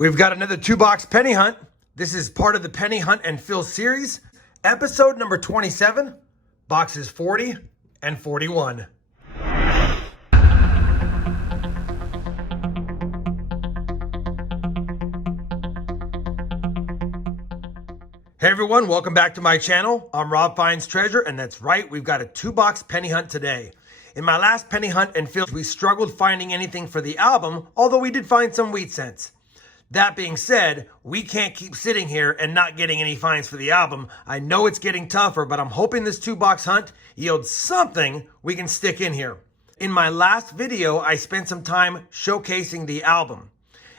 We've got another 2-box penny hunt. This is part of the Penny Hunt and Fill series, episode number 27, boxes 40 and 41. Hey everyone, welcome back to my channel. I'm RobFindsTreasure, and that's right, we've got a 2-box penny hunt today. In my last penny hunt and fill, we struggled finding anything for the album, although we did find some wheat cents. That being said, we can't keep sitting here and not getting any finds for the album. I know it's getting tougher, but I'm hoping this 2-box hunt yields something we can stick in here. In my last video, I spent some time showcasing the album.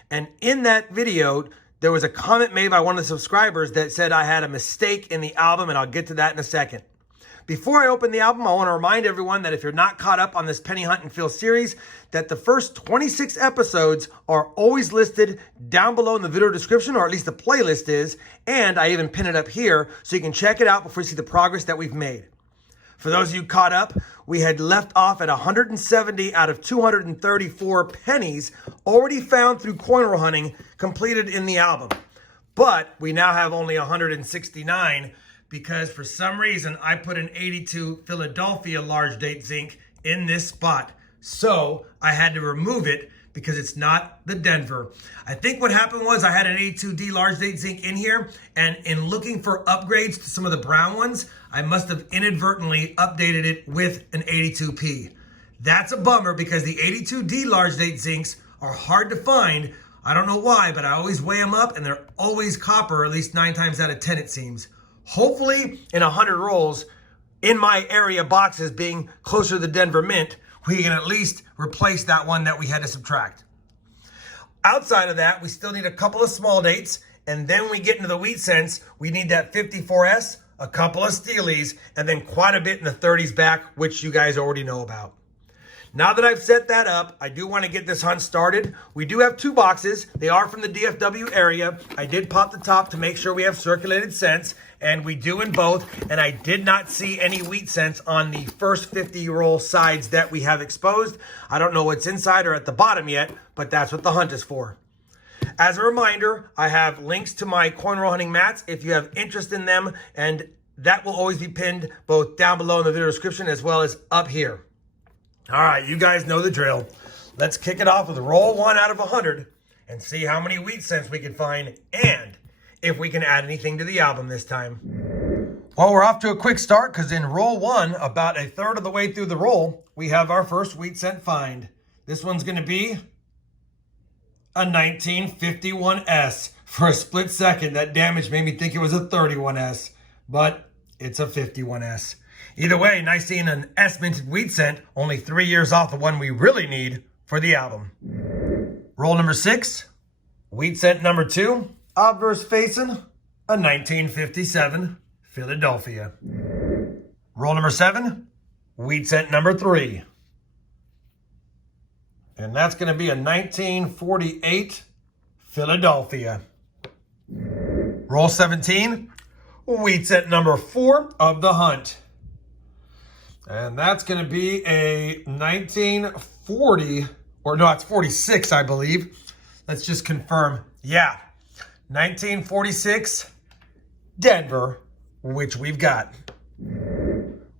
And in that video, there was a comment made by one of the subscribers that said I had a mistake in the album, and I'll get to that in a second. Before I open the album, I want to remind everyone that if you're not caught up on this Penny Hunt and Fill series, that the first 26 episodes are always listed down below in the video description, or at least the playlist is, and I even pin it up here so you can check it out before you see the progress that we've made. For those of you caught up, we had left off at 170 out of 234 pennies already found through coin roll hunting completed in the album. But we now have only 169 because for some reason I put an 82 Philadelphia large date zinc in this spot. So I had to remove it because it's not the Denver. I think what happened was I had an 82D large date zinc in here, and in looking for upgrades to some of the brown ones, I must have inadvertently updated it with an 82P. That's a bummer because the 82D large date zincs are hard to find. I don't know why, but I always weigh them up and they're always copper, at least 9 times out of 10 it seems. Hopefully in 100 rolls, in my area boxes being closer to the Denver Mint, we can at least replace that one that we had to subtract. Outside of that, we still need a couple of small dates, and then we get into the wheat cents, we need that 54S, a couple of steelies, and then quite a bit in the 30s back, which you guys already know about. Now that I've set that up, I do want to get this hunt started. We do have 2 boxes. They are from the DFW area. I did pop the top to make sure we have circulated cents, and we do in both. And I did not see any wheat cents on the first 50 roll sides that we have exposed. I don't know what's inside or at the bottom yet, but that's what the hunt is for. As a reminder, I have links to my coin roll hunting mats if you have interest in them, and that will always be pinned both down below in the video description as well as up here. All right, you guys know the drill. Let's kick it off with roll 1 out of 100 and see how many wheat cents we can find and if we can add anything to the album this time. Well, we're off to a quick start because in roll 1, about a third of the way through the roll, we have our first wheat cent find. This one's going to be a 1951S. For a split second, that damage made me think it was a 31S, but it's a 51S. Either way, nice seeing an S-minted wheat cent, only 3 years off the one we really need for the album. Roll number 6, wheat cent number 2, obverse facing, a 1957 Philadelphia. Roll number 7, wheat cent number 3. And that's going to be a 1948 Philadelphia. Roll 17, wheat cent number 4 of the hunt. And that's going to be a 1940, or no, it's 46, I believe. Let's just confirm. Yeah, 1946 Denver, which we've got.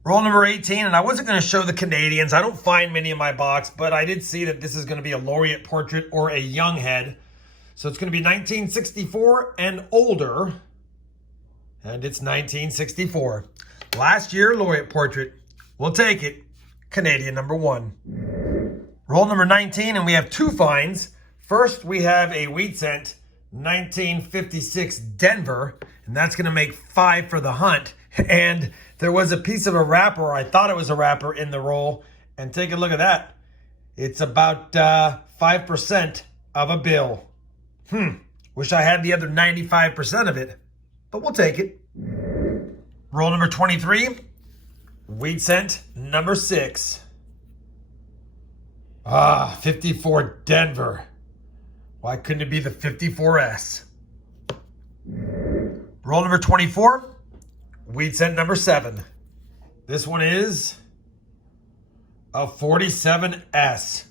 Roll number 18, and I wasn't going to show the Canadians. I don't find many in my box, but I did see that this is going to be a laureate portrait or a young head. So it's going to be 1964 and older, and it's 1964. Last year laureate portrait. We'll take it. Canadian number 1. Roll number 19, and we have 2 finds. First, we have a wheat cent, 1956 Denver, and that's going to make 5 for the hunt. And there was a piece of a wrapper, or I thought it was a wrapper, in the roll. And take a look at that. It's about 5% of a bill. Wish I had the other 95% of it, but we'll take it. Roll number 23. Wheat cent number 6. 54 Denver. Why couldn't it be the 54S? Roll number 24. Wheat cent number 7. This one is a 47S.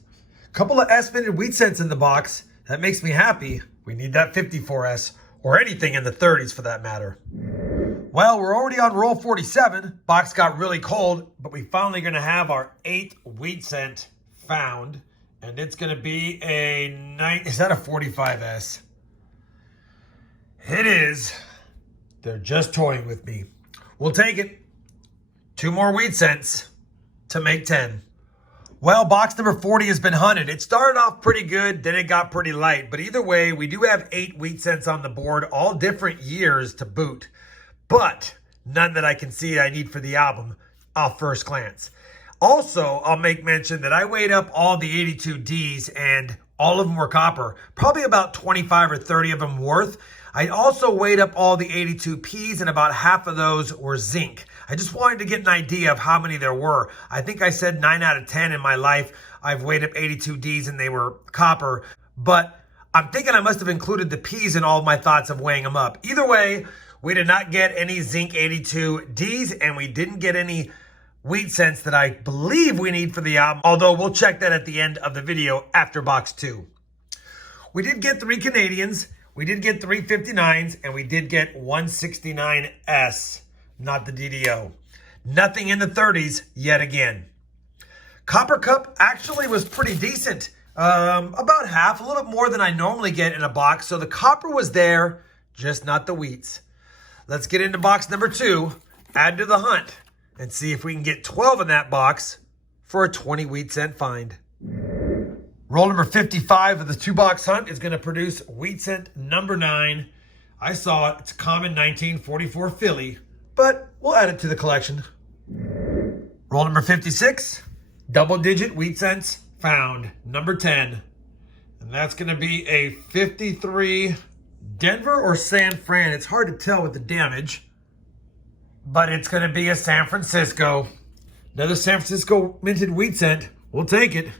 A couple of S-minted wheat cents in the box. That makes me happy. We need that 54S or anything in the 30s for that matter. Well, we're already on roll 47. Box got really cold, but we finally going to have our 8th wheat cent found. And it's going to be is that a 45S? It is. They're just toying with me. We'll take it. 2 more wheat cents to make 10. Well, box number 40 has been hunted. It started off pretty good, then it got pretty light. But either way, we do have 8 wheat cents on the board, all different years to boot. But none that I can see I need for the album off first glance. Also, I'll make mention that I weighed up all the 82 Ds and all of them were copper. Probably about 25 or 30 of them worth. I also weighed up all the 82 Ps and about half of those were zinc. I just wanted to get an idea of how many there were. I think I said 9 out of 10 in my life. I've weighed up 82 Ds and they were copper. But I'm thinking I must have included the Ps in all of my thoughts of weighing them up. Either way, we did not get any zinc 82 Ds and we didn't get any wheat cents that I believe we need for the album. Although we'll check that at the end of the video after box 2. We did get 3 Canadians. We did get 3 59s and we did get 169S. Not the DDO. Nothing in the 30s yet again. Copper Cup actually was pretty decent. About half, a little bit more than I normally get in a box. So the copper was there, just not the wheats. Let's get into box number 2, add to the hunt, and see if we can get 12 in that box for a 20 wheat cent find. Roll number 55 of the 2-box hunt is going to produce wheat cent number 9. I saw it. It's a common 1944 Philly, but we'll add it to the collection. Roll number 56, double-digit wheat cents found, number 10. And that's going to be a 53 Denver or San Fran. It's hard to tell with the damage, but it's going to be a San Francisco. Another San Francisco minted wheat cent. We'll take it.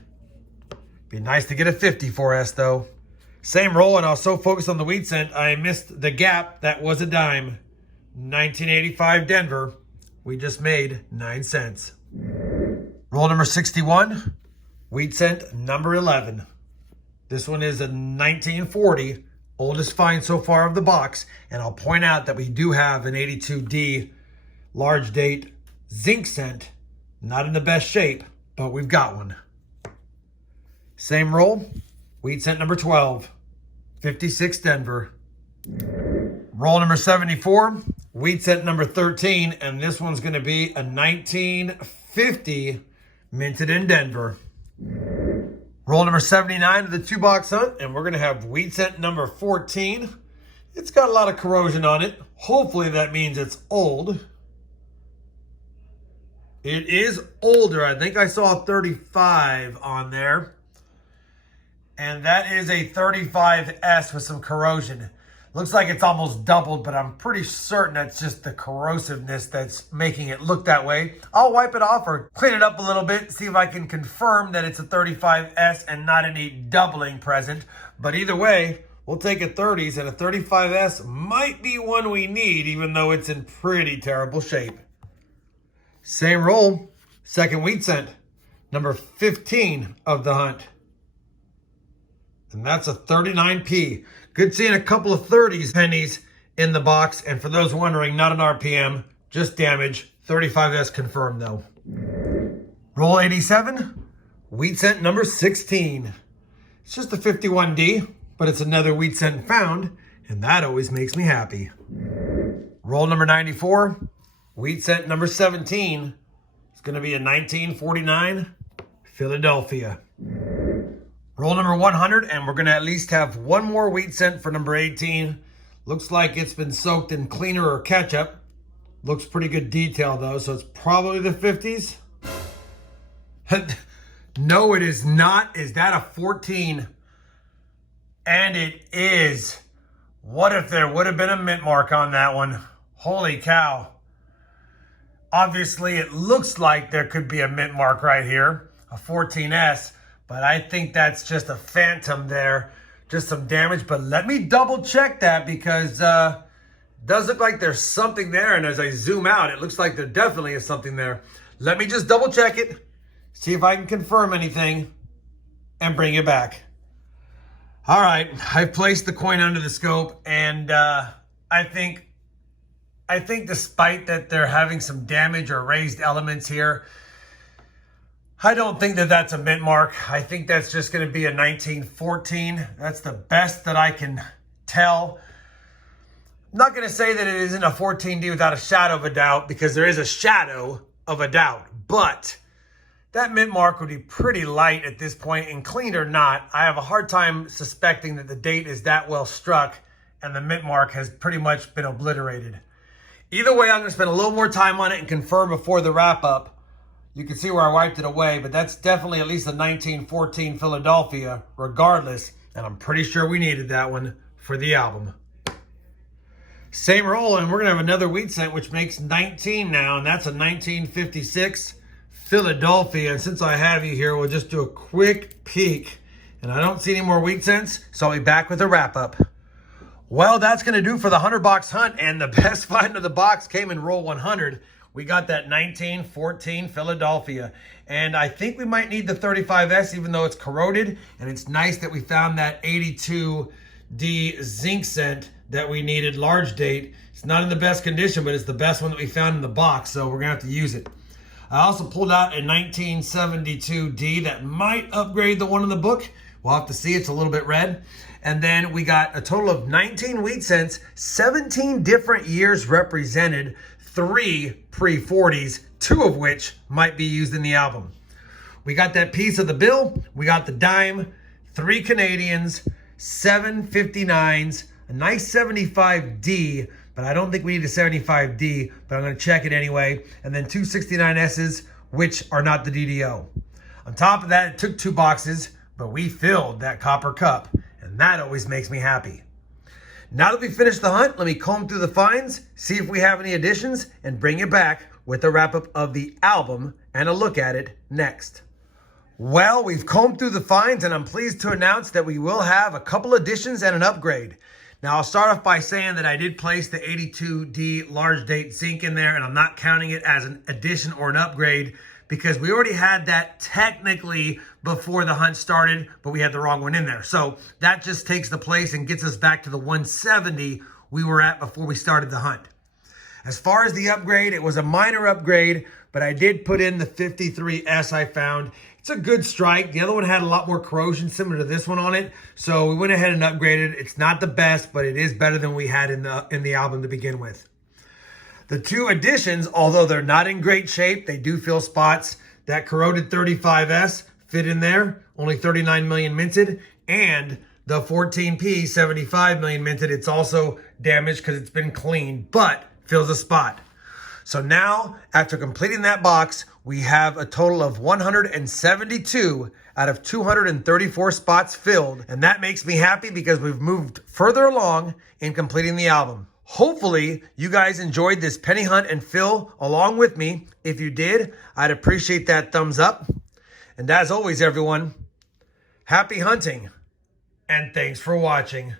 Be nice to get a 54S though. Same roll, and I was so focused on the wheat cent, I missed the gap. That was a dime. 1985 Denver. We just made 9 cents. Roll number 61, wheat cent number 11. This one is a 1940, oldest find so far of the box. And I'll point out that we do have an 82D large date zinc cent. Not in the best shape, but we've got one. Same roll, wheat cent number 12, 56 Denver. Roll number 74, wheat cent number 13, and this one's going to be a 1950 minted in Denver. Roll number 79 of the 2-box hunt, and we're going to have wheat cent number 14. It's got a lot of corrosion on it. Hopefully that means it's old. It is older. I think I saw a 35 on there. And that is a 35S with some corrosion. Looks like it's almost doubled, but I'm pretty certain that's just the corrosiveness that's making it look that way. I'll wipe it off or clean it up a little bit, see if I can confirm that it's a 35S and not any doubling present. But either way, we'll take a 30s, and a 35S might be one we need, even though it's in pretty terrible shape. Same roll, second wheat cent, number 15 of the hunt. And that's a 39P. Good seeing a couple of 30s pennies in the box. And for those wondering, not an RPM, just damage. 35S confirmed though. Roll 87, wheat cent number 16. It's just a 51D, but it's another wheat cent found, and that always makes me happy. Roll number 94, wheat cent number 17. It's going to be a 1949 Philadelphia. Roll number 100, and we're going to at least have one more wheat cent for number 18. Looks like it's been soaked in cleaner or ketchup. Looks pretty good detail though, so it's probably the 50s. No, it is not. Is that a 14? And it is. What if there would have been a mint mark on that one? Holy cow. Obviously, it looks like there could be a mint mark right here, a 14S. But I think that's just a phantom there. Just some damage. But let me double check that, because it does look like there's something there. And as I zoom out, it looks like there definitely is something there. Let me just double check it. See if I can confirm anything and bring it back. All right, I've placed the coin under the scope, and I think despite that they're having some damage or raised elements here, I don't think that that's a mint mark. I think that's just going to be a 1914. That's the best that I can tell. I'm not going to say that it isn't a 14D without a shadow of a doubt, because there is a shadow of a doubt, but that mint mark would be pretty light at this point, and clean or not, I have a hard time suspecting that the date is that well struck and the mint mark has pretty much been obliterated. Either way, I'm going to spend a little more time on it and confirm before the wrap up. You can see where I wiped it away, but that's definitely at least a 1914 Philadelphia regardless, and I'm pretty sure we needed that one for the album. Same roll, and we're going to have another wheat cent, which makes 19 now, and that's a 1956 Philadelphia. And since I have you here, we'll just do a quick peek. And I don't see any more wheat cents, so I'll be back with a wrap up. Well, that's going to do for the 100 box hunt, and the best find of the box came in roll 100. We got that 1914 Philadelphia, and I think we might need the 35S, even though it's corroded. And it's nice that we found that 82D zinc cent that we needed, large date. It's not in the best condition, but it's the best one that we found in the box, so we're gonna have to use it. I also pulled out a 1972D that might upgrade the one in the book. We'll have to see. It's a little bit red. And then we got a total of 19 wheat cents, 17 different years represented, 3 pre-40s, 2 of which might be used in the album. We got that piece of the bill, we got the dime, 3 Canadians, 7 59s, a nice 75D, but I don't think we need a 75D, but I'm going to check it anyway. And then 2 69S's, which are not the DDO. On top of that, it took 2 boxes, but we filled that copper cup, and that always makes me happy. Now that we finished the hunt, let me comb through the finds, see if we have any additions, and bring you back with a wrap-up of the album and a look at it next. Well, we've combed through the finds, and I'm pleased to announce that we will have a couple additions and an upgrade. Now, I'll start off by saying that I did place the 82D large date zinc in there, and I'm not counting it as an addition or an upgrade because we already had that technically before the hunt started, but we had the wrong one in there. So that just takes the place and gets us back to the 170 we were at before we started the hunt. As far as the upgrade, it was a minor upgrade, but I did put in the 53S I found. It's a good strike. The other one had a lot more corrosion similar to this one on it. So we went ahead and upgraded. It's not the best, but it is better than we had in the album to begin with. The 2 additions, although they're not in great shape, they do fill spots. That corroded 35S fit in there, only 39 million minted, and the 14P 75 million minted. It's also damaged because it's been cleaned, but fills a spot. So now, after completing that box, we have a total of 172 out of 234 spots filled. And that makes me happy because we've moved further along in completing the album. Hopefully, you guys enjoyed this penny hunt and fill along with me. If you did, I'd appreciate that thumbs up. And as always, everyone, happy hunting and thanks for watching.